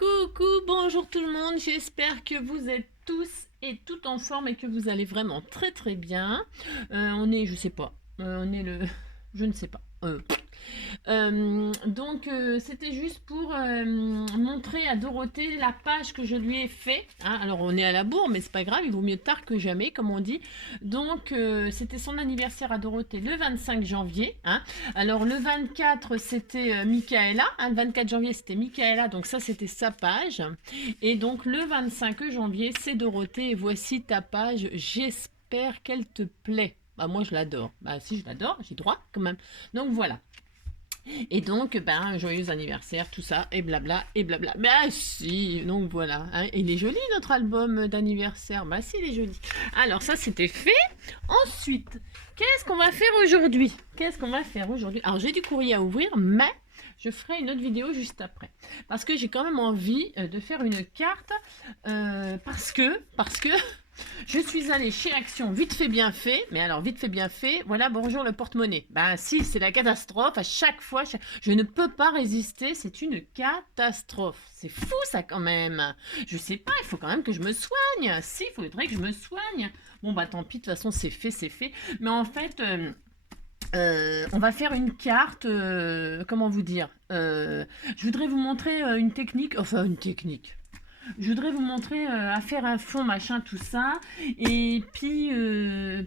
Coucou, bonjour tout le monde, j'espère que vous êtes tous et toutes en forme et que vous allez vraiment très très bien. On est, je sais pas, on est le, je ne sais pas. C'était juste pour montrer à Dorothée la page que je lui ai fait. Hein. Alors on est à la bourre, mais c'est pas grave, il vaut mieux tard que jamais, comme on dit. C'était son anniversaire à Dorothée le 25 janvier. Hein. Alors le 24 c'était Michaela. Hein. Le 24 janvier c'était Michaela, donc ça c'était sa page. Et donc le 25 janvier c'est Dorothée. Et voici ta page. J'espère qu'elle te plaît. Bah moi je l'adore. Bah si je l'adore, j'ai droit quand même. Donc voilà. Et donc, ben, joyeux anniversaire, tout ça, et blabla, et blabla. Ben si, donc voilà. Hein. Il est joli notre album d'anniversaire. Ben si, il est joli. Alors ça, c'était fait. Ensuite, qu'est-ce qu'on va faire aujourd'hui? Alors j'ai du courrier à ouvrir, mais je ferai une autre vidéo juste après. Parce que j'ai quand même envie de faire une carte. Parce que je suis allée chez Action vite fait bien fait, mais alors vite fait bien fait, voilà bonjour le porte-monnaie. Ben si, c'est la catastrophe, à chaque fois, je ne peux pas résister, c'est une catastrophe. C'est fou ça quand même. Je sais pas, il faut quand même que je me soigne. Si, il faudrait que je me soigne. Bon bah tant pis, de toute façon c'est fait, c'est fait. Mais en fait, on va faire une carte, comment vous dire je voudrais vous montrer une technique, enfin une technique. Je voudrais vous montrer à faire un fond, machin, tout ça. Et puis,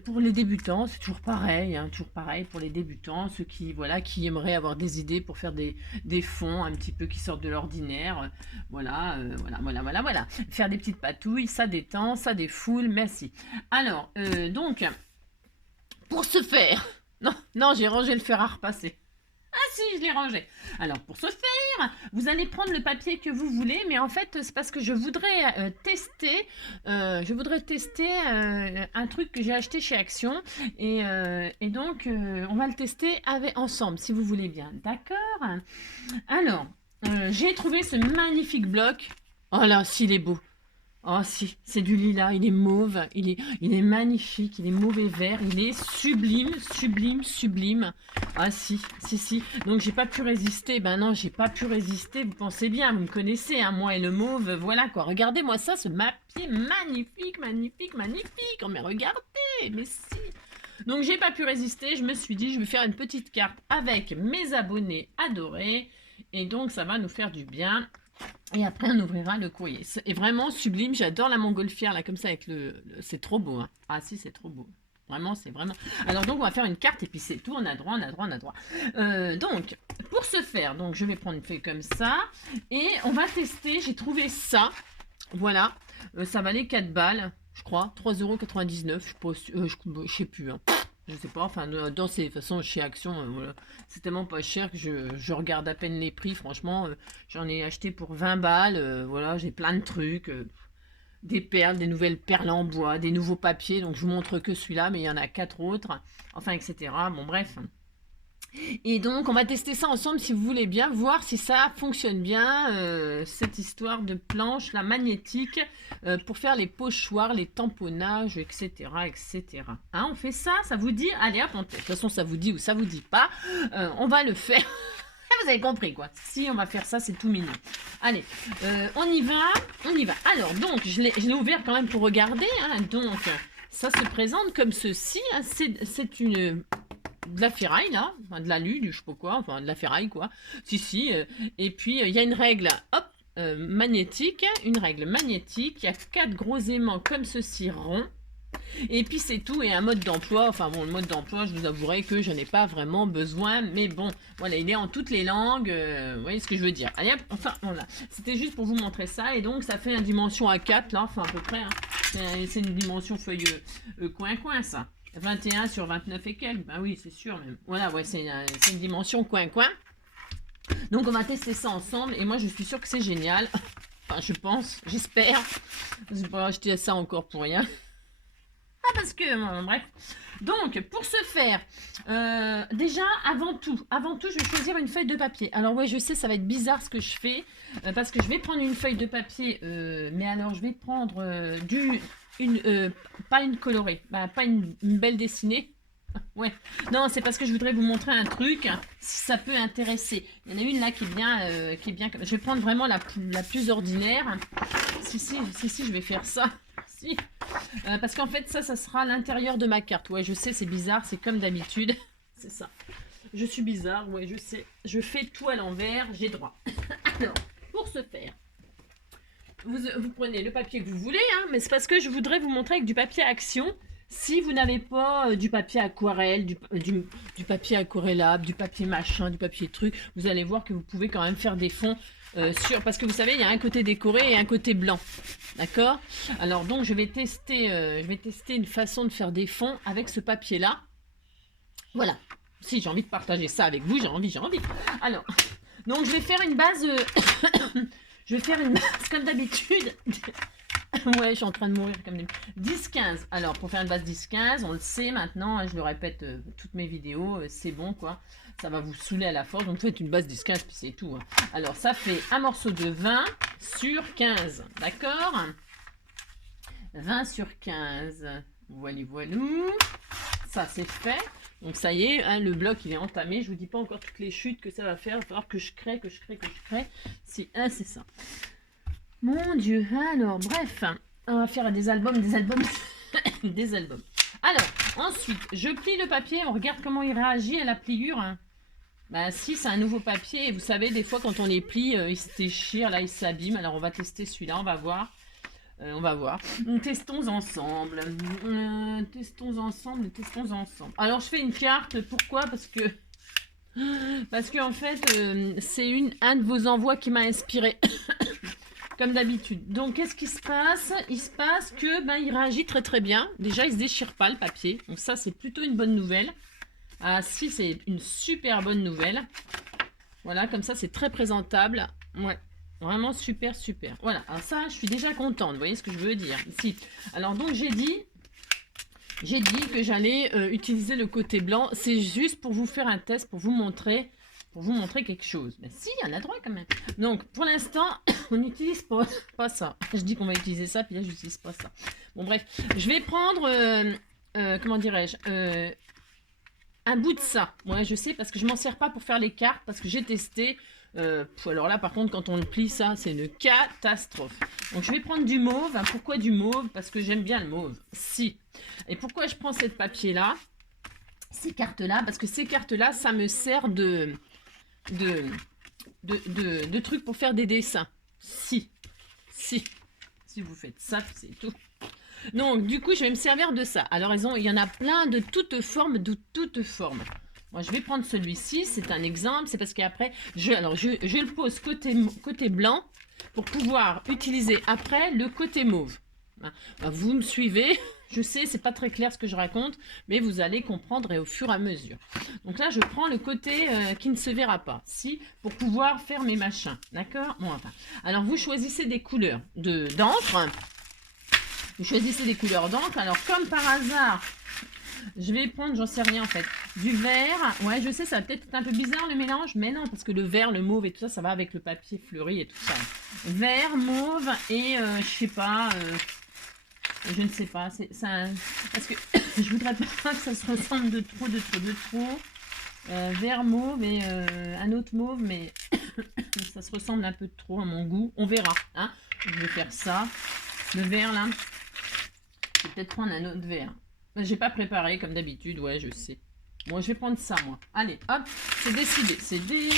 pour les débutants, c'est toujours pareil, hein, toujours pareil pour les débutants, ceux qui, voilà, qui aimeraient avoir des idées pour faire des fonds un petit peu qui sortent de l'ordinaire. Voilà. Faire des petites patouilles, ça détend, ça défoule, merci. Alors, pour ce faire, non, j'ai rangé le fer à repasser. Ah si, je l'ai rangé. Alors pour ce faire, vous allez prendre le papier que vous voulez, mais en fait c'est parce que je voudrais tester, un truc que j'ai acheté chez Action et donc on va le tester ensemble si vous voulez bien. D'accord? Alors j'ai trouvé ce magnifique bloc. Oh là, s'il est beau. Oh si, c'est du lilas, il est mauve, il est magnifique, il est mauve et vert, il est sublime. Ah si. Donc j'ai pas pu résister, ben non, j'ai pas pu résister, vous pensez bien, vous me connaissez, hein, moi et le mauve, voilà quoi. Regardez-moi ça, ce papier magnifique. Oh mais regardez, mais si. Donc j'ai pas pu résister, je me suis dit, je vais faire une petite carte avec mes abonnés adorés, et donc ça va nous faire du bien. Et après, on ouvrira le courrier. C'est vraiment sublime. J'adore la montgolfière, là, comme ça, avec c'est trop beau. Hein. Ah si, c'est trop beau. Vraiment, c'est vraiment... Alors, donc, on va faire une carte, et puis c'est tout. On a droit. Donc, pour ce faire, donc, je vais prendre une feuille comme ça. Et on va tester. J'ai trouvé ça. Voilà. Ça valait 4 balles, je crois. 3,99 €. Je sais plus. Hein. Je sais pas, enfin, dans ces façons, chez Action, voilà. C'est tellement pas cher que je regarde à peine les prix, franchement, j'en ai acheté pour 20 balles, voilà, j'ai plein de trucs, des perles, des nouvelles perles en bois, des nouveaux papiers, donc je vous montre que celui-là, mais il y en a 4 autres, enfin, etc. Bon, bref. Et donc, on va tester ça ensemble si vous voulez bien, voir si ça fonctionne bien, cette histoire de planche, la magnétique, pour faire les pochoirs, les tamponnages, etc. Hein, on fait ça, ça vous dit? Allez hop, de toute façon, ça vous dit ou ça vous dit pas, on va le faire. Vous avez compris quoi. Si on va faire ça, c'est tout mignon. Allez, on y va. Alors, donc, je l'ai ouvert quand même pour regarder. Hein, donc, ça se présente comme ceci. Hein, c'est de la ferraille là, enfin de l'alu, je sais pas quoi, enfin de la ferraille quoi. Si. Et puis il y a une règle, hop, magnétique, il y a 4 gros aimants comme ceci ronds. Et puis c'est tout, et un mode d'emploi, enfin bon, le mode d'emploi, je vous avouerai que je n'ai pas vraiment besoin, mais bon, voilà, il est en toutes les langues, vous voyez ce que je veux dire. Allez hop, enfin, voilà, c'était juste pour vous montrer ça, et donc ça fait une dimension A4, là, enfin à peu près, hein. C'est une dimension feuille coin-coin, ça. 21 sur 29 et quelques, ben oui, c'est sûr même. Voilà, ouais, c'est une dimension coin-coin. Donc on va tester ça ensemble, et moi je suis sûre que c'est génial. Enfin, je pense, j'espère. Je vais pas acheter ça encore pour rien. Ah, parce que, bon, bref. Donc, pour ce faire, déjà, avant tout, je vais choisir une feuille de papier. Alors, ouais, je sais, ça va être bizarre ce que je fais, parce que je vais prendre une feuille de papier, mais alors, je vais prendre pas une colorée, bah, pas une belle dessinée. Ouais. Non, c'est parce que je voudrais vous montrer un truc, si ça peut intéresser. Il y en a une là qui est bien, Je vais prendre vraiment la plus ordinaire. Si, je vais faire ça. Si. Parce qu'en fait, ça sera l'intérieur de ma carte. Ouais, je sais, c'est bizarre, c'est comme d'habitude. C'est ça. Je suis bizarre, ouais, je sais. Je fais tout à l'envers, j'ai droit. Alors, pour ce faire, vous prenez le papier que vous voulez, hein, mais c'est parce que je voudrais vous montrer avec du papier action. Si vous n'avez pas du papier aquarelle, du papier aquarellable, du papier machin, du papier truc, vous allez voir que vous pouvez quand même faire des fonds parce que vous savez, il y a un côté décoré et un côté blanc. D'accord? Alors donc, je vais tester une façon de faire des fonds avec ce papier-là. Voilà. Si j'ai envie de partager ça avec vous, j'ai envie. Alors, donc je vais faire une base... je vais faire une base comme d'habitude. Ouais, je suis en train de mourir comme des... 10-15. Alors, pour faire une base 10-15, on le sait maintenant, hein, je le répète toutes mes vidéos, c'est bon quoi. Ça va vous saouler à la force, donc faites une base 10-15, puis c'est tout. Hein. Alors, ça fait un morceau de 20 sur 15, d'accord? 20 sur 15. Voilà. Ça, c'est fait. Donc, ça y est, hein, le bloc, il est entamé. Je vous dis pas encore toutes les chutes que ça va faire. Il va falloir que je crée. C'est ça. Mon Dieu, alors, bref, on va faire des albums, des albums. Alors, ensuite, je plie le papier, on regarde comment il réagit à la pliure. Hein. Bah, si, c'est un nouveau papier, et vous savez, des fois, quand on les plie, il se déchire, là, il s'abîme. Alors, on va tester celui-là, on va voir. Testons ensemble. Testons ensemble. Alors, je fais une carte, pourquoi? Parce que en fait, c'est un de vos envois qui m'a inspiré. Comme d'habitude. Donc, qu'est-ce qui se passe? Il se passe que il réagit très très bien. Déjà, il se déchire pas le papier. Donc ça, c'est plutôt une bonne nouvelle. Ah si, c'est une super bonne nouvelle. Voilà, comme ça, c'est très présentable. Ouais, vraiment super. Voilà, alors ça, je suis déjà contente. Vous voyez ce que je veux dire? Si. Alors, donc, j'ai dit que j'allais utiliser le côté blanc. C'est juste pour vous faire un test, pour vous montrer quelque chose. Mais si, il y en a droit quand même. Donc, pour l'instant, on n'utilise pas ça. Je dis qu'on va utiliser ça, puis là, je n'utilise pas ça. Bon, bref. Je vais prendre, comment dirais-je, un bout de ça. Ouais, je sais, parce que je m'en sers pas pour faire les cartes, parce que j'ai testé. Alors là, par contre, quand on le plie, ça, c'est une catastrophe. Donc, je vais prendre du mauve. Pourquoi du mauve? Parce que j'aime bien le mauve. Si. Et pourquoi je prends cette papier-là? Ces cartes-là, parce que ces cartes-là, ça me sert de trucs pour faire des dessins. Si vous faites ça, c'est tout. Donc, du coup, je vais me servir de ça. Alors, il y en a plein de toutes formes, Moi, je vais prendre celui-ci, c'est un exemple, c'est parce qu'après, je le pose côté blanc pour pouvoir utiliser après le côté mauve. Vous me suivez, je sais, c'est pas très clair ce que je raconte, mais vous allez comprendre et au fur et à mesure. Donc là, je prends le côté qui ne se verra pas, pour pouvoir faire mes machins, d'accord? Bon, enfin. Alors, vous choisissez des couleurs d'encre. Alors, comme par hasard, je vais prendre, j'en sais rien en fait, du vert. Ouais, je sais, ça va peut-être être un peu bizarre le mélange, mais non, parce que le vert, le mauve et tout ça, ça va avec le papier fleuri et tout ça. Vert, mauve et je sais pas... je ne sais pas, parce que je voudrais pas que ça se ressemble de trop. Vert mauve et un autre mauve, mais ça se ressemble un peu de trop à mon goût. On verra. Hein. Je vais faire ça. Le vert là, je vais peut-être prendre un autre vert. J'ai pas préparé comme d'habitude, ouais, je sais. Bon, je vais prendre ça, moi. Allez, hop, c'est décidé.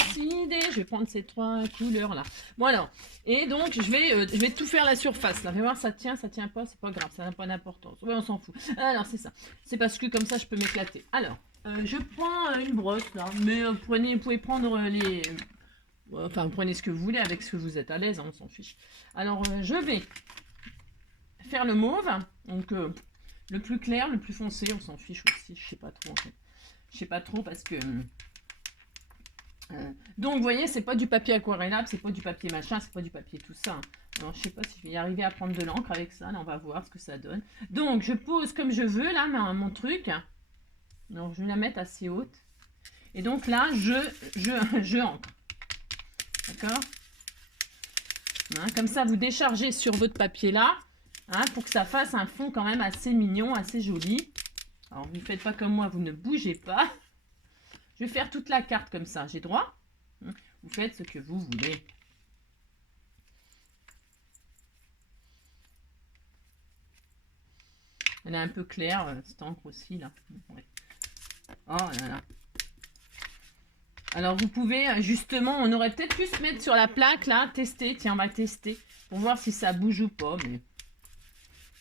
Je vais prendre ces 3 couleurs-là. Bon, alors, et donc, je vais tout faire la surface, là. Fais voir, ça tient pas, c'est pas grave, ça n'a pas d'importance. Ouais, on s'en fout. Alors, c'est ça. C'est parce que comme ça, je peux m'éclater. Alors, je prends une brosse, là. Mais vous pouvez prendre les... Enfin, vous prenez ce que vous voulez avec ce que vous êtes à l'aise, hein, on s'en fiche. Alors, je vais faire le mauve. Donc, le plus clair, le plus foncé, on s'en fiche aussi. Je sais pas trop, en fait. Je sais pas trop parce que... donc, vous voyez, c'est pas du papier aquarellable, c'est pas du papier machin, c'est pas du papier tout ça. Alors, je sais pas si je vais y arriver à prendre de l'encre avec ça. Là, on va voir ce que ça donne. Donc, je pose comme je veux, là, mon truc. Alors, je vais la mettre assez haute. Et donc, là, je encre. D'accord? Hein, comme ça, vous déchargez sur votre papier, là, hein, pour que ça fasse un fond quand même assez mignon, assez joli. Alors, vous ne faites pas comme moi, vous ne bougez pas. Je vais faire toute la carte comme ça. J'ai droit? Vous faites ce que vous voulez. Elle est un peu claire, cette encre aussi, là. Ouais. Oh là là. Alors, vous pouvez, justement, on aurait peut-être pu se mettre sur la plaque, là, tester. Tiens, on va tester pour voir si ça bouge ou pas, mais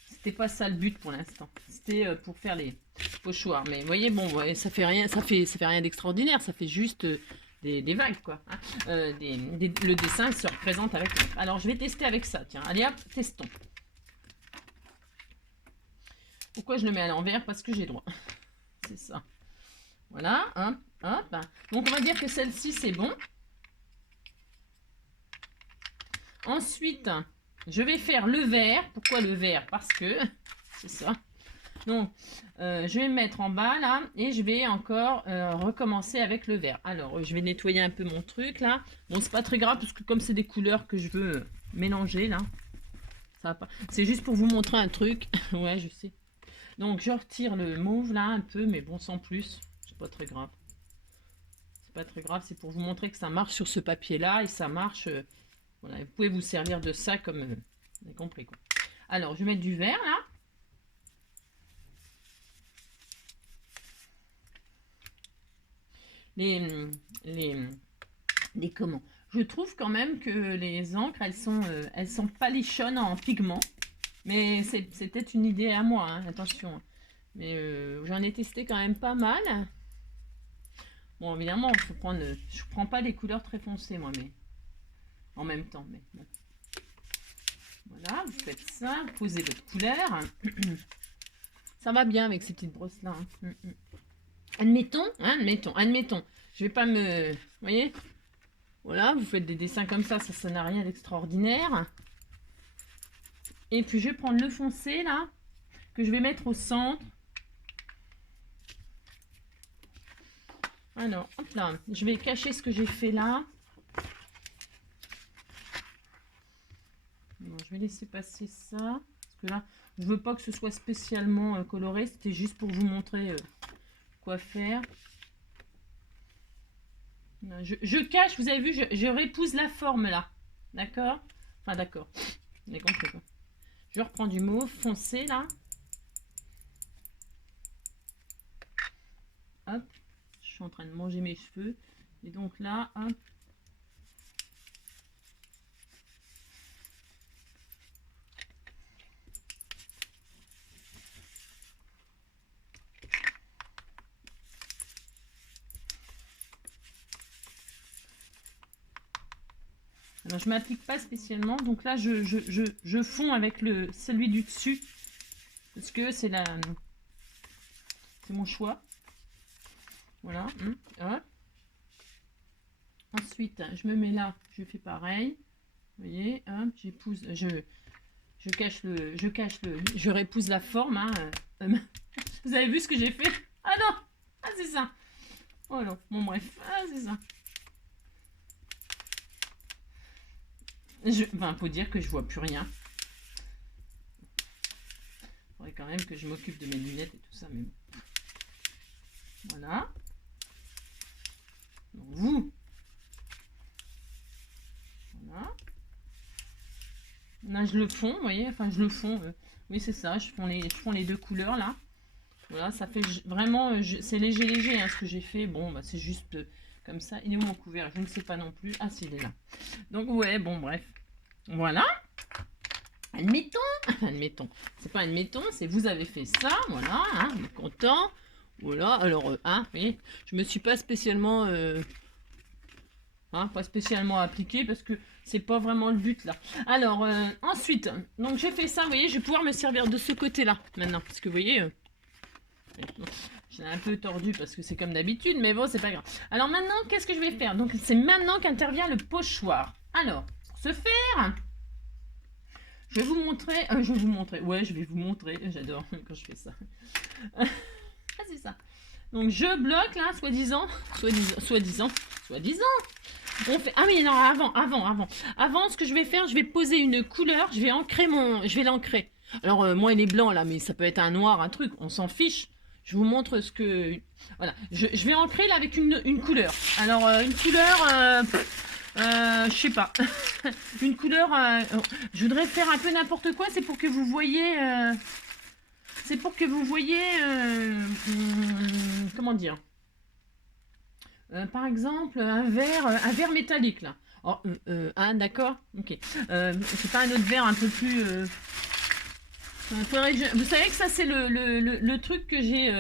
c'était pas ça le but pour l'instant. C'était pour faire les pochoirs. Mais vous voyez, bon, ouais, ça fait rien, ça fait rien d'extraordinaire. Ça fait juste des vagues, quoi. Hein. Le dessin se représente avec... Alors, je vais tester avec ça, tiens. Allez, hop, testons. Pourquoi je le mets à l'envers? Parce que j'ai droit. C'est ça. Voilà, hop, hop. Donc, on va dire que celle-ci, c'est bon. Ensuite, je vais faire le vert. Pourquoi le vert? Parce que... C'est ça. Donc, je vais me mettre en bas, là. Et je vais encore recommencer avec le vert. Alors, je vais nettoyer un peu mon truc, là. Bon, c'est pas très grave, parce que comme c'est des couleurs que je veux mélanger, là. Ça va pas... C'est juste pour vous montrer un truc. Ouais, je sais. Donc, je retire le mauve, là, un peu. Mais bon, sans plus. C'est pas très grave. C'est pas très grave. C'est pour vous montrer que ça marche sur ce papier-là. Et ça marche... voilà, vous pouvez vous servir de ça comme... vous avez compris, quoi. Alors, je vais mettre du vert, là. Les comment? Je trouve quand même que les encres, elles sont palichonnes en pigment. Mais c'est peut-être une idée à moi, hein, attention. Mais j'en ai testé quand même pas mal. Bon, évidemment, je prends pas des couleurs très foncées, moi, mais en même temps. Mais bon. Voilà, vous faites ça, vous posez votre couleur. Ça va bien avec ces petites brosses-là. Hein. Admettons. Je vais pas me... Vous voyez? Voilà, vous faites des dessins comme ça n'a rien d'extraordinaire. Et puis je vais prendre le foncé, là, que je vais mettre au centre. Alors, hop là, je vais cacher ce que j'ai fait là. Bon, je vais laisser passer ça. Parce que là, je veux pas que ce soit spécialement coloré. C'était juste pour vous montrer quoi faire. Je cache, vous avez vu, je répouse la forme là. D'accord? Enfin, d'accord. Vous avez compris quoi. Je reprends du mauve foncé là. Hop. Je suis en train de manger mes cheveux. Et donc là, hop. Alors, je ne m'applique pas spécialement. Donc là, je fonds avec celui du dessus. Parce que c'est mon choix. Voilà. Hop. Ensuite, je me mets là. Je fais pareil. Vous voyez, hop, j'épouse. Je répouse la forme. Hein. Vous avez vu ce que j'ai fait? Ah non! Ah, c'est ça. Oh non. Bon, bref. Ah, c'est ça. Enfin, faut dire que je vois plus rien. Il faudrait quand même que je m'occupe de mes lunettes et tout ça, mais bon. Voilà. Donc vous. Voilà. Là, je le fonds, vous voyez. Enfin, je le fonds. Oui, c'est ça. Je fonds les deux couleurs, là. Voilà, ça fait vraiment... c'est léger, hein, ce que j'ai fait. Bon, bah, c'est juste... comme ça. Il est où mon couvert? Je ne sais pas non plus. Ah, si, il est là. Donc, ouais, bon, bref. Voilà. Admettons. C'est pas admettons, c'est vous avez fait ça. Voilà, hein, on est content. Voilà, alors, hein, vous voyez, je me suis pas spécialement... pas spécialement appliqué parce que c'est pas vraiment le but, là. Alors, ensuite, donc j'ai fait ça, vous voyez, je vais pouvoir me servir de ce côté-là, maintenant. Parce que, vous voyez... j'ai un peu tordu parce que c'est comme d'habitude, mais bon, c'est pas grave. Alors maintenant, qu'est-ce que je vais faire? Donc, c'est maintenant qu'intervient le pochoir. Alors, pour ce faire, je vais vous montrer. Ouais, je vais vous montrer. J'adore quand je fais ça. Ah, c'est ça. Donc, je bloque là, soi-disant. On fait... Ah oui, non, avant, ce que je vais faire, je vais poser une couleur. Je vais l'ancrer. Alors, moi, il est blanc là, mais ça peut être un noir, un truc. On s'en fiche. Je vous montre ce que... Voilà, je vais ancrer là avec une couleur. Alors, une couleur... je sais pas. Une couleur... je voudrais faire un peu n'importe quoi, c'est pour que vous voyez... c'est pour que vous voyez... comment dire, par exemple, un verre métallique, là. Oh, ah, d'accord, ok. C'est pas un autre verre un peu plus... Vous savez que ça, c'est le truc que j'ai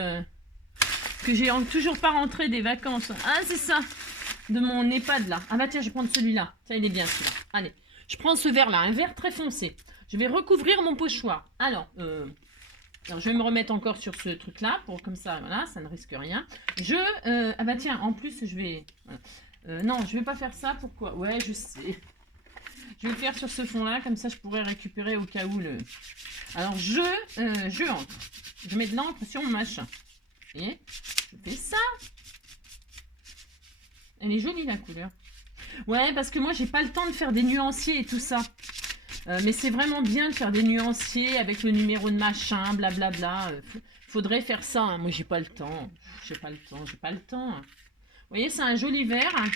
toujours pas rentré des vacances. Ah, c'est ça, de mon EHPAD, là. Ah bah tiens, je vais prendre celui-là. Ça, il est bien, celui-là. Allez, je prends ce verre-là, un verre très foncé. Je vais recouvrir mon pochoir. Alors, je vais me remettre encore sur ce truc-là, pour comme ça, voilà, ça ne risque rien. Ah bah tiens, en plus, je vais... Voilà. Non, je vais pas faire ça, pourquoi? Ouais, je sais. Je vais le faire sur ce fond-là, comme ça, je pourrais récupérer au cas où le... Alors, je encre. Je mets de l'encre sur mon machin. Et je fais ça. Elle est jolie, la couleur. Ouais, parce que moi, j'ai pas le temps de faire des nuanciers et tout ça. Mais c'est vraiment bien de faire des nuanciers avec le numéro de machin, blablabla. Faudrait faire ça. Hein. Moi, j'ai pas le temps. J'ai pas le temps. Vous voyez, c'est un joli verre. Hein.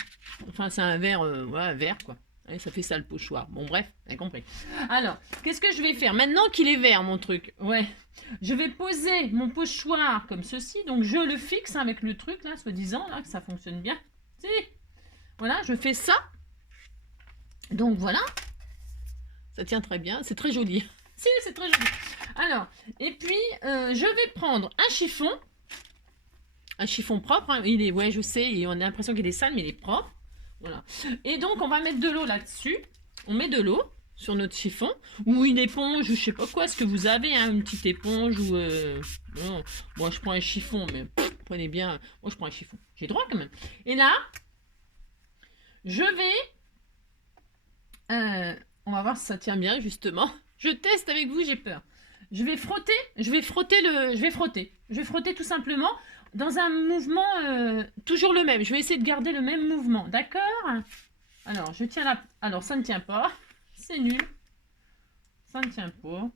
Enfin, c'est un verre, ouais, vert, quoi. Ouais, ça fait ça, le pochoir. Bon, bref, vous avez compris. Alors, qu'est-ce que je vais faire? Maintenant qu'il est vert, mon truc. Ouais. Je vais poser mon pochoir comme ceci. Donc, je le fixe avec le truc, là, soi-disant, là, que ça fonctionne bien. Si. Voilà, je fais ça. Donc, voilà. Ça tient très bien, c'est très joli. Si, c'est très joli. Alors, et puis, je vais prendre un chiffon propre. Hein. Il est, ouais, je sais, on a l'impression qu'il est sale, mais il est propre. Voilà. Et donc, on va mettre de l'eau là-dessus. On met de l'eau sur notre chiffon. Ou une éponge, ou je sais pas quoi, ce que vous avez, hein, une petite éponge, ou... non. Moi, je prends un chiffon, mais prenez bien... Moi, je prends un chiffon. J'ai droit, quand même. Et là, je vais... on va voir si ça tient bien, justement. Je teste avec vous, j'ai peur. Je vais frotter tout simplement dans un mouvement toujours le même. Je vais essayer de garder le même mouvement, d'accord? Alors, je tiens là. Alors, ça ne tient pas. C'est nul. Ça ne tient pas.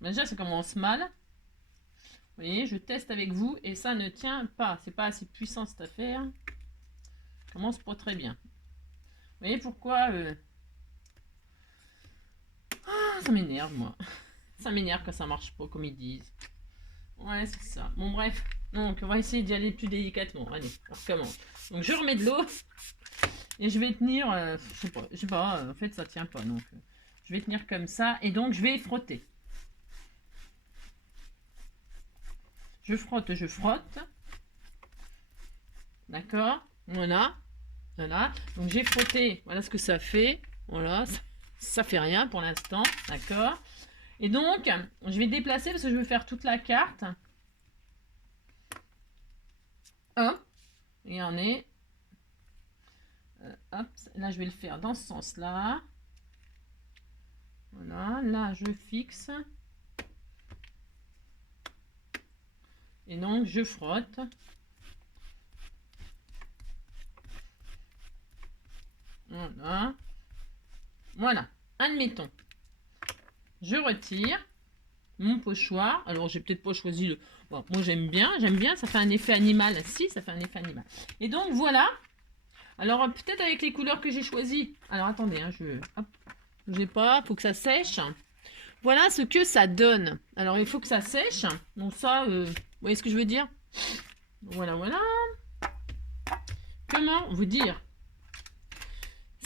Déjà, ça commence mal. Vous voyez, je teste avec vous et ça ne tient pas. C'est pas assez puissant cette affaire. Ça commence pas très bien. Vous voyez pourquoi ça m'énerve, moi. Ça m'énerve quand ça marche pas, comme ils disent. Ouais, c'est ça. Bon, bref. Donc, on va essayer d'y aller plus délicatement. Allez, on recommence. Donc, je remets de l'eau. Et je vais tenir... je sais pas, en fait, ça tient pas. Donc, je vais tenir comme ça. Et donc, je vais frotter. Je frotte. D'accord. Voilà. Voilà. Donc, j'ai frotté. Voilà ce que ça fait. Voilà. Ça fait rien pour l'instant. D'accord. Et donc, je vais déplacer parce que je veux faire toute la carte. Hop. Et on est... hop. Là, je vais le faire dans ce sens-là. Voilà. Là, je fixe. Et donc, je frotte. Voilà. Voilà. Admettons. Je retire mon pochoir. Alors, j'ai peut-être pas choisi le... Bon, moi, j'aime bien. Ça fait un effet animal. Si, ça fait un effet animal. Et donc, voilà. Alors, peut-être avec les couleurs que j'ai choisies. Alors, attendez, hein, hop, j'ai pas. Faut que ça sèche. Voilà ce que ça donne. Alors, il faut que ça sèche. Donc, ça, vous voyez ce que je veux dire? Voilà, voilà. Comment vous dire?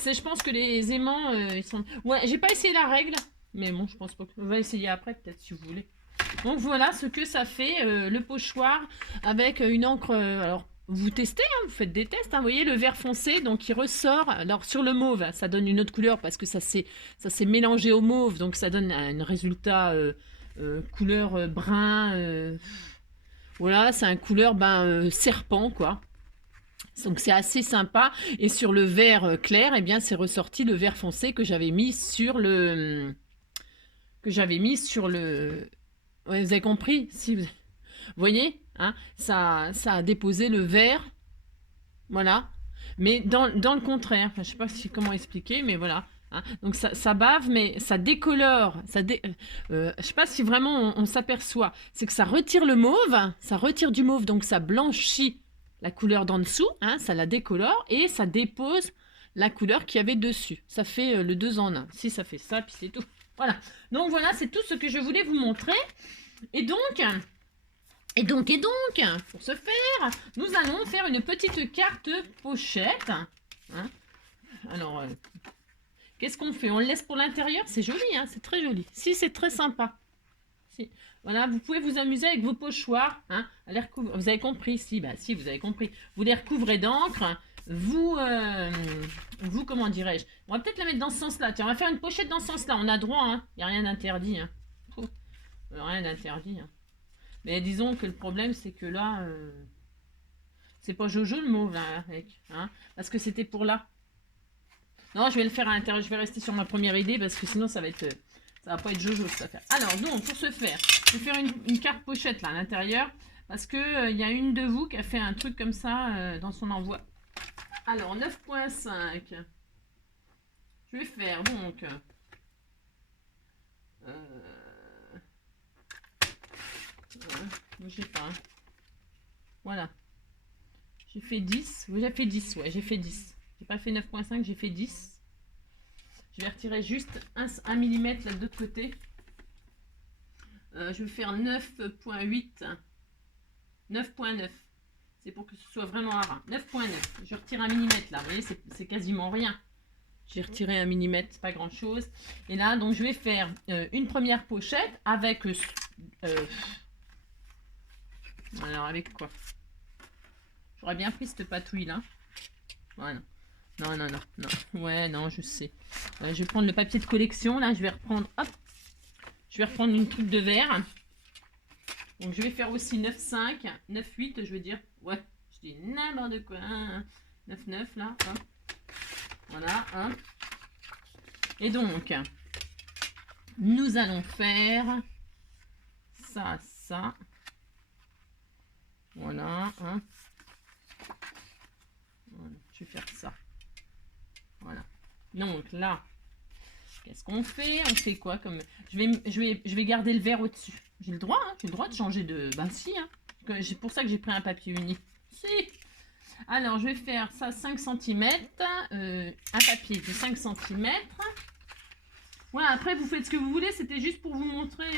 Je pense que les aimants, ils sont... Ouais, j'ai pas essayé la règle. Mais bon, je pense pas que... On va essayer après, peut-être, si vous voulez. Donc, voilà ce que ça fait, le pochoir, avec une encre... alors, vous testez, hein, vous faites des tests. Hein, vous voyez, le vert foncé, donc il ressort. Alors, sur le mauve, ça donne une autre couleur, parce que ça s'est mélangé au mauve. Donc, ça donne un résultat couleur brun. Voilà, c'est un couleur serpent, quoi. Donc c'est assez sympa. Et sur le vert clair, eh bien c'est ressorti le vert foncé que j'avais mis sur le... Ouais, vous avez compris? Si vous voyez, hein, ça a déposé le vert. Voilà. Mais dans le contraire. Enfin, je sais pas comment expliquer, mais voilà. hein. Donc ça bave, mais ça décolore. Je sais pas si vraiment on s'aperçoit. C'est que ça retire le mauve, ça retire du mauve, donc ça blanchit la couleur d'en dessous, hein, ça la décolore et ça dépose la couleur qu'il y avait dessus. Ça fait le 2 en 1. Si ça fait ça, puis c'est tout. Voilà. Donc voilà, c'est tout ce que je voulais vous montrer. Et donc, pour ce faire, nous allons faire une petite carte pochette. Hein. Alors, qu'est-ce qu'on fait? On le laisse pour l'intérieur? C'est joli, hein, c'est très joli. Si, c'est très sympa. Si. Voilà, vous pouvez vous amuser avec vos pochoirs. Hein, vous avez compris? Si, bah si, vous avez compris. Vous les recouvrez d'encre. Vous, comment dirais-je? On va peut-être la mettre dans ce sens-là. Tiens, on va faire une pochette dans ce sens-là. On a droit, hein. Il n'y a rien d'interdit. Hein. Rien d'interdit. Hein. Mais disons que le problème, c'est que là, c'est pas Jojo le mauve, là, avec, hein, parce que c'était pour là. Non, je vais le faire à l'intérieur. Je vais rester sur ma première idée parce que sinon, ça va pas être Jojo cette affaire. Alors, donc, pour ce faire, je vais faire une carte pochette là à l'intérieur parce que il y a une de vous qui a fait un truc comme ça dans son envoi. Alors, 9.5. Je vais faire donc. Je sais pas. Hein. Voilà. J'ai fait 10. Oui, j'ai fait 10. Ouais, j'ai fait 10. J'ai pas fait 9.5, j'ai fait 10. Je vais retirer juste 1 mm là de l'autre côté. Je vais faire 9.8. 9.9. C'est pour que ce soit vraiment à ras. 9.9. Je retire 1 mm là. Vous voyez, c'est quasiment rien. J'ai retiré 1 mm, pas grand chose. Et là, donc, je vais faire une première pochette avec... alors, avec quoi? J'aurais bien pris cette patouille là. Voilà. Non. Ouais, non, je sais. Je vais prendre le papier de collection. Là, je vais reprendre... Hop. Je vais reprendre une truc de verre. Donc, je vais faire aussi 9,5. 9,8, je veux dire. Ouais, je dis n'importe quoi. 9,9 là. Hop. Voilà. Hop. Et donc, nous allons faire ça. Voilà. Hein. Voilà. Je vais faire ça. Voilà. Donc là, qu'est-ce qu'on fait? On fait quoi comme... Je vais garder le verre au-dessus. J'ai le droit, hein, j'ai le droit de changer de... Ben si, hein. C'est pour ça que j'ai pris un papier uni. Si. Alors, je vais faire ça 5 cm. Un papier de 5 cm. Voilà, après, vous faites ce que vous voulez. C'était juste pour vous montrer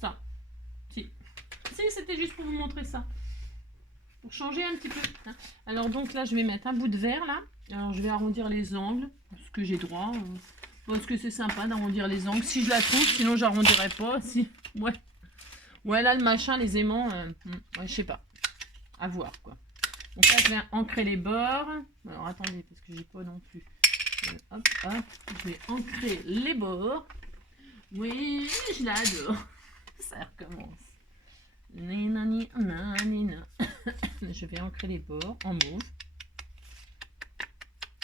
ça. Si, c'était juste pour vous montrer ça. Pour changer un petit peu. Hein. Alors, donc là, je vais mettre un bout de verre, là. Alors, je vais arrondir les angles. Parce que j'ai droit. Parce que c'est sympa d'arrondir les angles. Si je la trouve, sinon, j'arrondirai pas. Si... Ouais. Ouais, là, le machin, les aimants, ouais, je sais pas. À voir, quoi. Donc là, je vais ancrer les bords. Alors, attendez, parce que j'ai pas non plus. Hop. Je vais ancrer les bords. Oui, je l'adore. Ça recommence. Je vais ancrer les bords en mauve.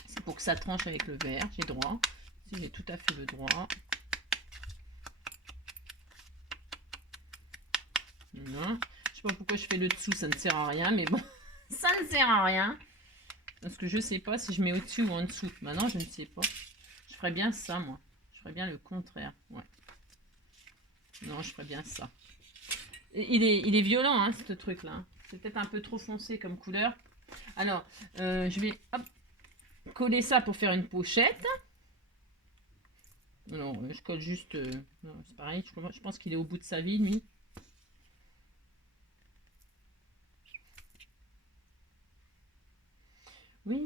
C'est pour que ça tranche avec le vert. J'ai droit. Si j'ai tout à fait le droit. Non. Je sais pas pourquoi je fais le dessous, ça ne sert à rien, mais bon, ça ne sert à rien. Parce que je sais pas si je mets au-dessus ou en dessous. Maintenant, je ne sais pas. Je ferais bien ça, moi. Je ferais bien le contraire. Ouais. Non, je ferais bien ça. Il est violent, hein, ce truc-là. C'est peut-être un peu trop foncé comme couleur. Alors, je vais coller ça pour faire une pochette. Alors, je colle juste... c'est pareil, je pense qu'il est au bout de sa vie, lui. Oui,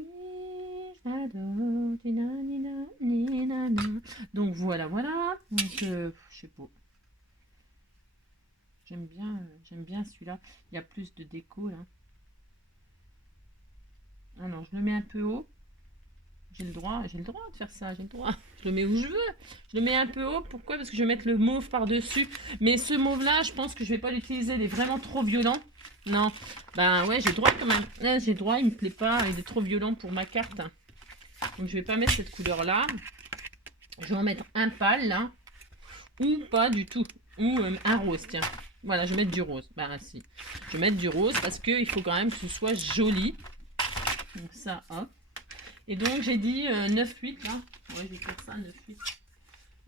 j'adore. Donc, voilà. Donc, je sais pas. J'aime bien celui-là. Il y a plus de déco, là. Alors, je le mets un peu haut. J'ai le droit de faire ça, j'ai le droit. Je le mets où je veux. Je le mets un peu haut. Pourquoi? Parce que je vais mettre le mauve par-dessus. Mais ce mauve-là, je pense que je vais pas l'utiliser. Il est vraiment trop violent. Non. Ben ouais, j'ai le droit quand même. J'ai le droit, il me plaît pas. Il est trop violent pour ma carte. Donc je vais pas mettre cette couleur-là. Je vais en mettre un pâle, là. Ou pas du tout. Ou un rose, tiens. Voilà, je vais mettre du rose. Ben si. Je vais mettre du rose parce qu'il faut quand même que ce soit joli. Donc ça, hop. Et donc j'ai dit 9-8 là. Ouais, je vais faire ça, 9-8.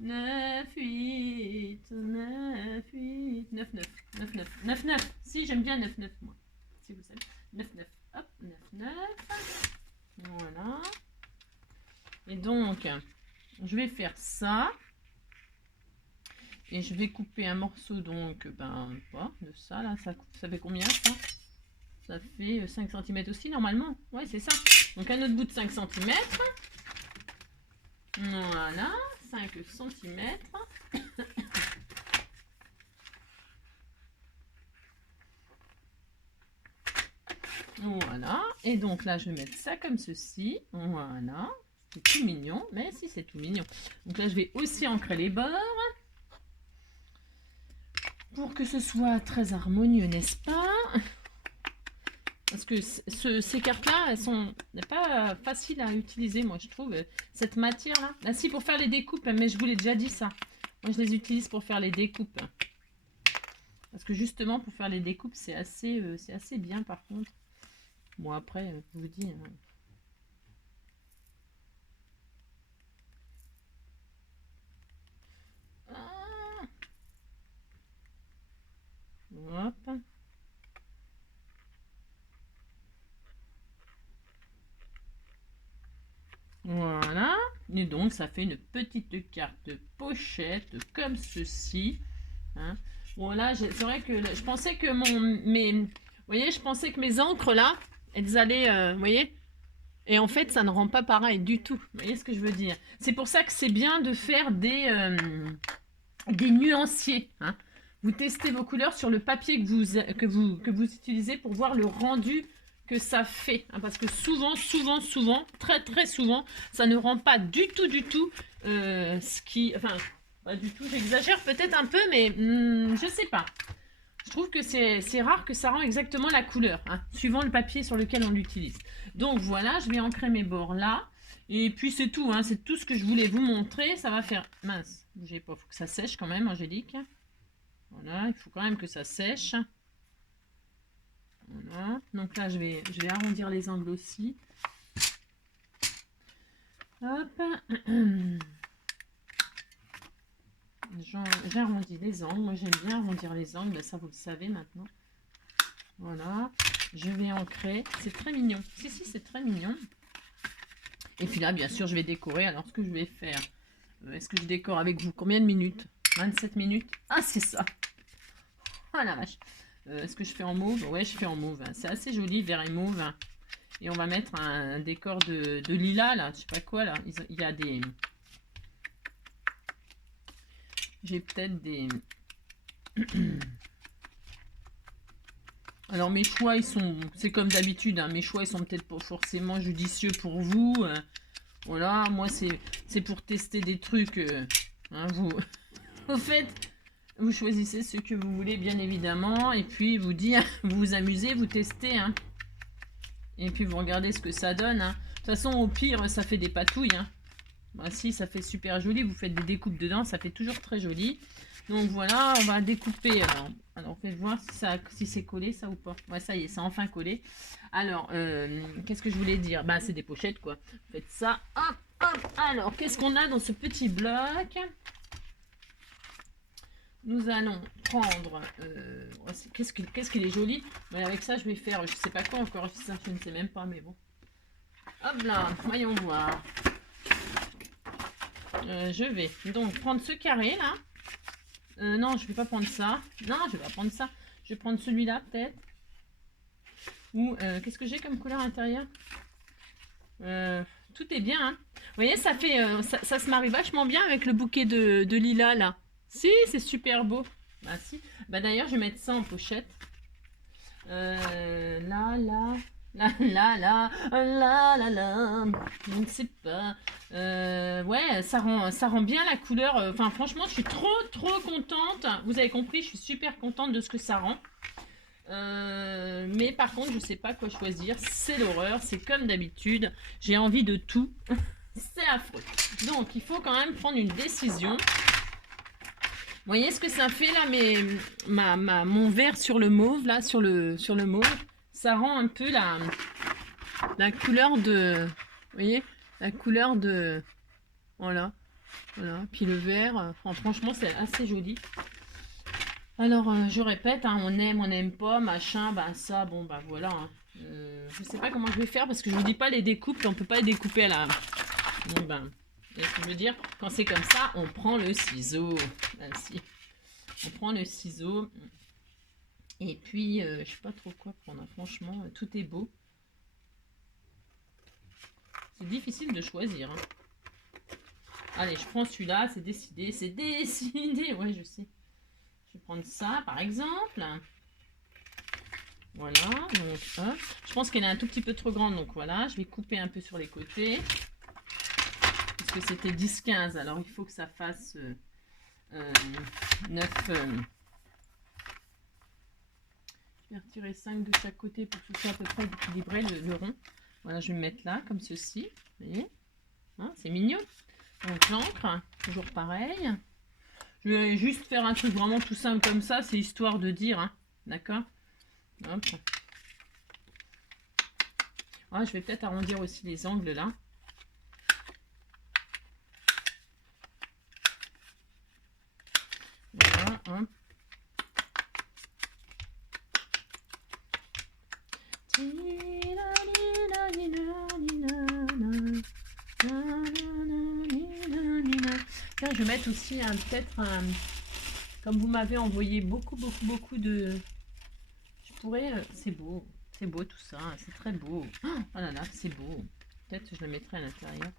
9-8, 9-8, 9-9, 9-9, 9-9. Si, j'aime bien 9-9 moi. Si vous savez. 9-9. Hop, 9-9. Voilà. Et donc, je vais faire ça. Et je vais couper un morceau, donc, de ça, là. Ça fait combien, ça? Ça fait 5 cm aussi, normalement. Ouais, c'est ça. Donc, un autre bout de 5 cm. Voilà, 5 cm. Voilà. Et donc, là, je vais mettre ça comme ceci. Voilà. C'est tout mignon. Mais si, c'est tout mignon. Donc là, je vais aussi ancrer les bords. Pour que ce soit très harmonieux, n'est-ce pas? Parce que ces cartes-là, elles sont pas faciles à utiliser, moi, je trouve. Cette matière-là. Ah si, pour faire les découpes, mais je vous l'ai déjà dit ça. Moi, je les utilise pour faire les découpes. Parce que justement, pour faire les découpes, c'est assez bien, par contre. Bon, après, je vous dis... Hop. Voilà. Et donc, ça fait une petite carte pochette comme ceci. Hein. Bon, là, c'est vrai que je pensais que vous voyez, je pensais que mes encres, là, elles allaient... vous voyez? Et en fait, ça ne rend pas pareil du tout. Vous voyez ce que je veux dire? C'est pour ça que c'est bien de faire des nuanciers. Hein. Vous testez vos couleurs sur le papier que vous utilisez pour voir le rendu que ça fait. Hein, parce que souvent, très souvent, ça ne rend pas du tout ce qui... Enfin, pas du tout, j'exagère peut-être un peu, mais je sais pas. Je trouve que c'est rare que ça rend exactement la couleur, hein, suivant le papier sur lequel on l'utilise. Donc voilà, je vais ancrer mes bords là. Et puis c'est tout, hein, c'est tout ce que je voulais vous montrer. Ça va faire... Mince, bougez pas, faut que ça sèche quand même, Angélique. Voilà, il faut quand même que ça sèche. Voilà, donc là je vais arrondir les angles aussi. Hop. J'arrondis les angles. Moi j'aime bien arrondir les angles, ben, ça vous le savez maintenant. Voilà, je vais ancrer. C'est très mignon. Si, c'est très mignon. Et puis là, bien sûr, je vais décorer. Alors, ce que je vais faire, est-ce que je décore avec vous? Combien de minutes? 27 minutes. Ah, c'est ça. Oh la vache. Est-ce que je fais en mauve? Ouais, je fais en mauve. C'est assez joli, vert et mauve. Et on va mettre un décor de lilas, là. Je sais pas quoi, là. Il y a des... J'ai peut-être des... Alors mes choix, c'est comme d'habitude, hein, mes choix, ils sont peut-être pas forcément judicieux pour vous. Voilà, moi, c'est pour tester des trucs. Hein, au fait, vous choisissez ce que vous voulez, bien évidemment. Et puis, vous dire, vous vous amusez, vous testez. Hein. Et puis, vous regardez ce que ça donne. Hein. De toute façon, au pire, ça fait des patouilles. Hein. Bah, si, ça fait super joli. Vous faites des découpes dedans, ça fait toujours très joli. Donc voilà, on va découper. Alors faites voir si c'est collé ça ou pas. Ouais, ça y est, c'est enfin collé. Alors, qu'est-ce que je voulais dire? Bah, c'est des pochettes quoi. Faites ça. Hop, hop. Alors, qu'est-ce qu'on a dans ce petit bloc? Nous allons prendre. Qu'est-ce qu'il est joli. Mais avec ça, je vais faire. Je sais pas quoi encore. Ça, je ne sais même pas, mais bon. Hop là, voyons voir. Je vais donc prendre ce carré là. Non, je vais pas prendre ça. Non, je vais pas prendre ça. Je vais prendre celui-là, peut-être. Ou, qu'est-ce que j'ai comme couleur intérieure? Tout est bien, hein. Vous voyez, ça fait... ça se marie vachement bien avec le bouquet de lilas, là. Si, c'est super beau. Bah, si. Bah, d'ailleurs, je vais mettre ça en pochette. Là. Je ne sais pas. Ouais, ça rend bien la couleur. Enfin, franchement, je suis trop contente. Vous avez compris, je suis super contente de ce que ça rend. Mais par contre, je sais pas quoi choisir. C'est l'horreur. C'est comme d'habitude. J'ai envie de tout. C'est affreux. Donc, il faut quand même prendre une décision. Vous voyez ce que ça fait là, mon vert sur le mauve, là, sur le mauve. Ça rend un peu la couleur de Vous voyez, la couleur de... Voilà, voilà. Puis le vert, franchement, c'est assez joli. Alors, je répète, hein, on n'aime pas, machin, bah ça, bon, bah voilà. Hein. Je sais pas comment je vais faire parce que je vous dis pas les découpes, on peut pas les découper à la... Donc, ben, et ce que je veux dire, quand c'est comme ça, on prend le ciseau. Ainsi. On prend le ciseau. Et puis, je sais pas trop quoi prendre. Hein. Franchement, tout est beau. C'est difficile de choisir. Hein. Allez, je prends celui-là, c'est décidé, c'est décidé. Ouais, je sais. Je vais prendre ça, par exemple. Voilà, donc hop. Je pense qu'elle est un tout petit peu trop grande, donc voilà. Je vais couper un peu sur les côtés. Parce que c'était 10-15, alors il faut que ça fasse 9... je vais retirer 5 de chaque côté pour que ce soit à peu près équilibré, le rond. Voilà, je vais me mettre là, comme ceci. Vous voyez, hein, c'est mignon. Donc l'encre, toujours pareil. Je vais juste faire un truc vraiment tout simple comme ça, c'est histoire de dire, hein, d'accord. Hop. Ah, je vais peut-être arrondir aussi les angles là. Voilà, hop. Là, je vais mettre aussi peut-être un... Comme vous m'avez envoyé beaucoup de... Je pourrais... c'est beau tout ça, c'est très beau. Oh là là, c'est beau. Peut-être que je le mettrai à l'intérieur.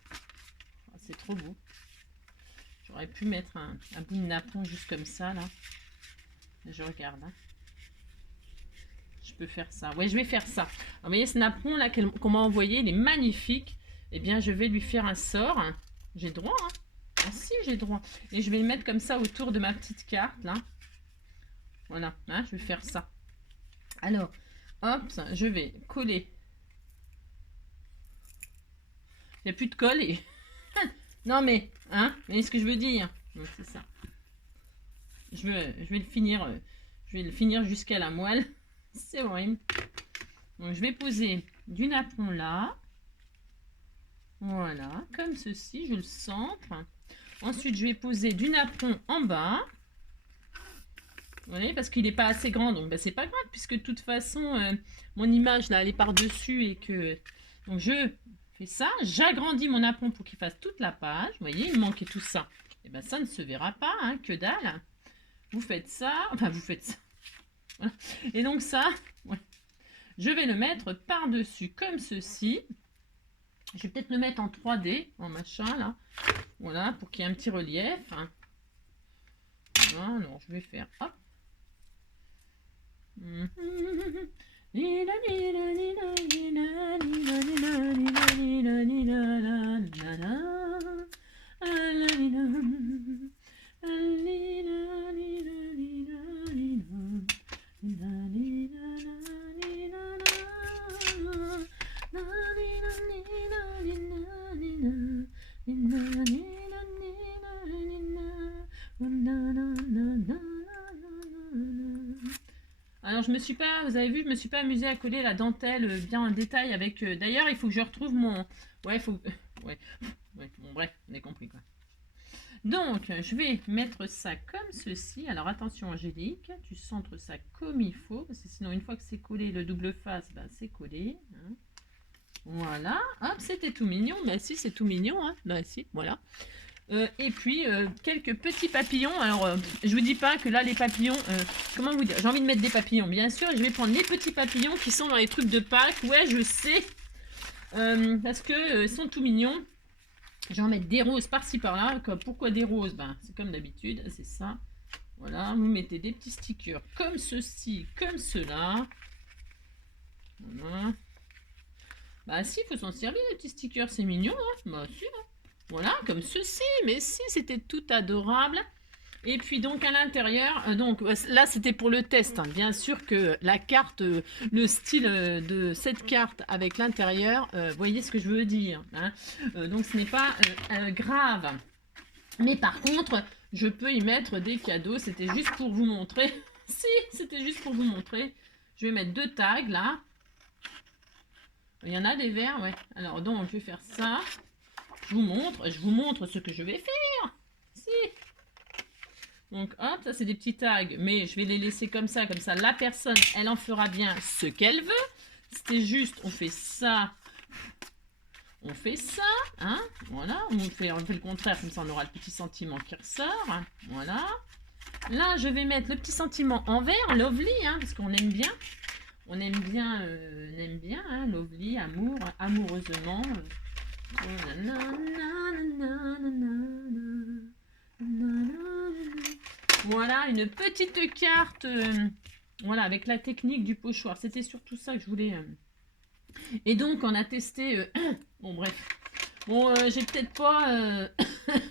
Oh, c'est trop beau. J'aurais pu mettre un bout de napon juste comme ça, là. Je regarde. Hein. Je peux faire ça. Ouais, je vais faire ça. Alors, vous voyez ce napon là qu'on m'a envoyé, il est magnifique. Eh bien, je vais lui faire un sort. J'ai droit, hein. Ah si, j'ai droit. Et je vais le mettre comme ça autour de ma petite carte, là. Voilà, hein, je vais faire ça. Alors, hop, je vais coller. Il n'y a plus de colle et... non mais, hein, vous voyez ce que je veux dire? C'est ça. Je vais le finir, jusqu'à la moelle. C'est horrible. Donc, je vais poser du napon là. Voilà, comme ceci, je le centre. Ensuite, je vais poser du napon en bas. Vous voyez, parce qu'il n'est pas assez grand, donc ben, c'est pas grave, puisque de toute façon, mon image, là, elle est par-dessus et que... Donc, je fais ça, j'agrandis mon napon pour qu'il fasse toute la page. Vous voyez, il manquait tout ça. Et ben ça ne se verra pas, hein, que dalle. Vous faites ça, enfin, vous faites ça. Voilà. Et donc ça, ouais. Je vais le mettre par-dessus, comme ceci. Je vais peut-être le mettre en 3D, en machin, là. Voilà, pour qu'il y ait un petit relief. Hein. Voilà, alors je vais faire, hop. Alors je me suis pas, vous avez vu, je me suis pas amusée à coller la dentelle bien en détail avec. D'ailleurs, il faut que je retrouve mon. Ouais, faut. Ouais, bon bref, on a compris quoi. Donc, je vais mettre ça comme ceci. Alors attention, Angélique, tu centres ça comme il faut, parce que sinon, une fois que c'est collé, le double face, ben, c'est collé. Hein. Voilà, hop, c'était tout mignon. Ben si, c'est tout mignon, hein. Ben si, voilà. Et puis, quelques petits papillons. Alors, je vous dis pas que là, les papillons... comment vous dire? J'ai envie de mettre des papillons, bien sûr. Je vais prendre les petits papillons qui sont dans les trucs de Pâques. Ouais, je sais. Parce que ils sont tout mignons. Je vais en mettre des roses par-ci, par-là. Pourquoi des roses? Ben, c'est comme d'habitude, c'est ça. Voilà, vous mettez des petits stickers comme ceci, comme cela. Voilà. Bah si, il faut s'en servir, les petits stickers, c'est mignon. Hein, bah si, hein. Voilà, comme ceci. Mais si, c'était tout adorable. Et puis donc à l'intérieur, donc là c'était pour le test. Hein. Bien sûr que la carte, le style de cette carte avec l'intérieur, voyez ce que je veux dire. Hein. Donc ce n'est pas grave. Mais par contre, je peux y mettre des cadeaux. C'était juste pour vous montrer. Si, c'était juste pour vous montrer. Je vais mettre 2 tags là. Il y en a des verts, ouais. Alors donc, je vais faire ça. Je vous montre ce que je vais faire. Si. Donc hop, ça c'est des petits tags, mais je vais les laisser comme ça la personne, elle en fera bien ce qu'elle veut. C'était juste, on fait ça, hein, voilà, on fait le contraire, comme ça on aura le petit sentiment qui ressort, hein, voilà. Là, je vais mettre le petit sentiment en vert, lovely, hein, parce qu'on aime bien. On aime bien, hein, lovely, amour, amoureusement. Voilà, une petite carte, voilà, avec la technique du pochoir. C'était surtout ça que je voulais. Et donc, on a testé. Bon, bref. Bon, j'ai peut-être pas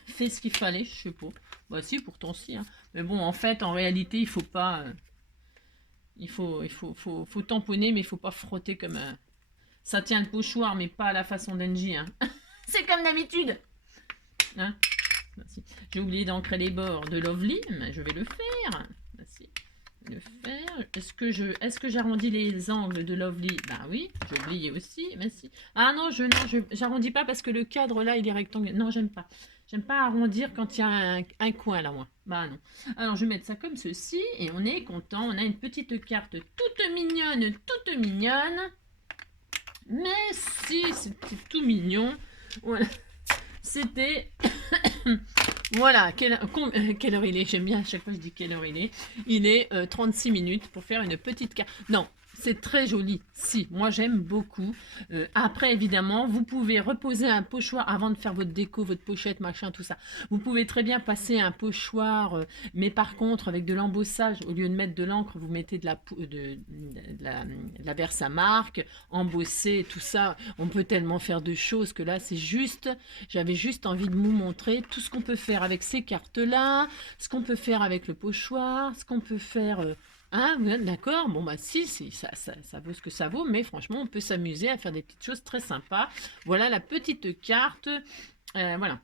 fait ce qu'il fallait, je sais pas. Bah, si, pourtant, si. Hein. Mais bon, en fait, en réalité, il faut pas. Faut tamponner, mais il faut pas frotter comme. Ça tient le pochoir, mais pas à la façon d'Engie. Hein. C'est comme d'habitude. Hein. J'ai oublié d'ancrer les bords de Lovely, mais je vais le faire. Merci. Le faire. Est-ce que j'arrondis les angles de Lovely? Bah oui, j'ai oublié aussi. Merci. Ah non, j'arrondis pas parce que le cadre là, il est rectangulaire. Non, j'aime pas. J'aime pas arrondir quand il y a un coin là, moi. Bah non. Alors je vais mettre ça comme ceci et on est content. On a une petite carte toute mignonne, toute mignonne. Mais si, c'était tout mignon. Voilà. C'était... Voilà, quelle heure il est? J'aime bien, à chaque fois je dis quelle heure il est. Il est 36 minutes pour faire une petite carte. Non, c'est très joli. Si, moi j'aime beaucoup. Après, évidemment, vous pouvez reposer un pochoir avant de faire votre déco, votre pochette, machin, tout ça. Vous pouvez très bien passer un pochoir, mais par contre, avec de l'embossage, au lieu de mettre de l'encre, vous mettez de la Versamark, embossé, tout ça. On peut tellement faire de choses que là, c'est juste... J'avais juste envie de vous montrer tout ce qu'on peut faire avec ces cartes-là, ce qu'on peut faire avec le pochoir, ce qu'on peut faire... Ah, d'accord, bon bah si, ça vaut ce que ça vaut, mais franchement, on peut s'amuser à faire des petites choses très sympas. Voilà la petite carte, voilà.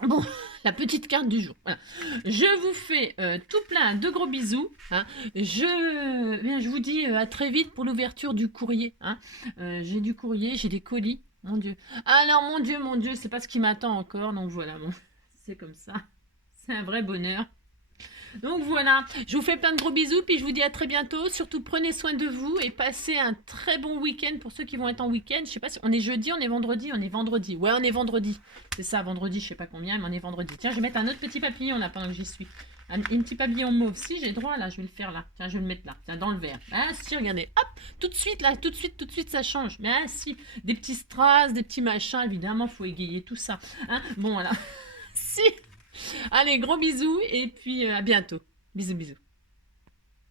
Bon, la petite carte du jour. Voilà. Je vous fais tout plein de gros bisous. Hein. Je vous dis à très vite pour l'ouverture du courrier. Hein. J'ai du courrier, j'ai des colis. Mon Dieu. Alors, mon Dieu, c'est pas ce qui m'attend encore. Donc voilà, bon, c'est comme ça. C'est un vrai bonheur. Donc voilà, je vous fais plein de gros bisous, puis je vous dis à très bientôt. Surtout prenez soin de vous et passez un très bon week-end pour ceux qui vont être en week-end. Je sais pas si on est jeudi, on est vendredi, on est vendredi. Ouais, on est vendredi. C'est ça, vendredi, je sais pas combien, mais on est vendredi. Tiens, je vais mettre un autre petit papillon là pendant que j'y suis. Un petit papillon mauve. Si j'ai droit là, je vais le faire là. Tiens, je vais le mettre là. Tiens, dans le verre. Ah si, regardez. Hop, tout de suite là, tout de suite ça change. Mais ah si, des petits strass, des petits machins, évidemment, faut égayer tout ça. Hein, bon voilà. Si. Allez, gros bisous et puis à bientôt. Bisous, bisous.